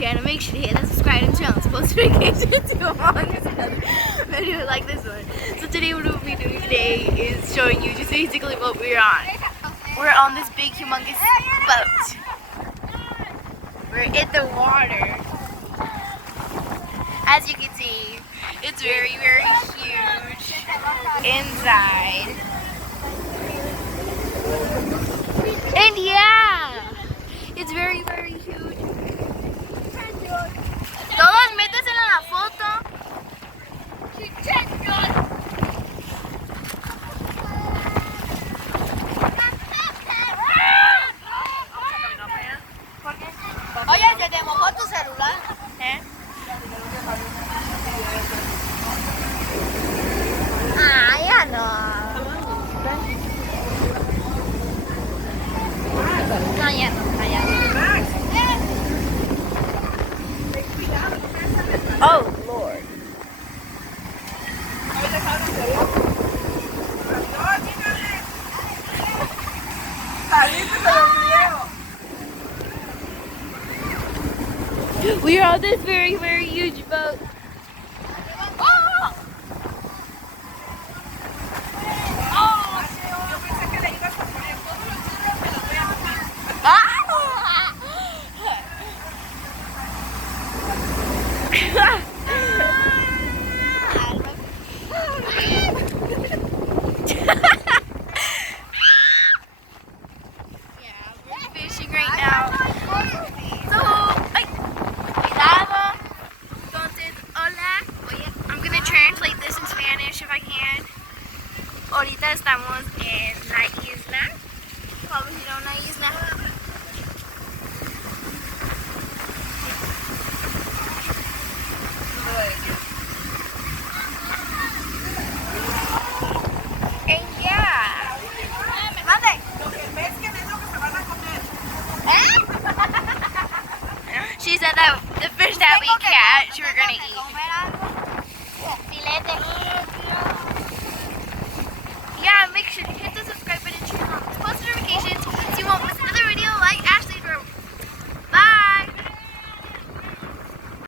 channel, make sure to hit that subscribe and turn on post notifications to go on this other video like this one. So today what we'll be doing today is showing you just basically what we're on. We're on this big humongous boat. We're in the water. As you can see, it's very, very huge inside. And yeah, it's very, very huge. Todos métanse en la foto. Oye, se te mojó tu celular. ¿Eh? Ah, ya no. No, ya no, ya no. Oh, Lord. We are on this very, very huge boat. Ahorita estamos en la isla. Vamos a ir a una isla. And yeah. Mande. Lo que ves que es lo que se van a comer. She said that the fish that we catch we're gonna eat. Yeah, make sure to hit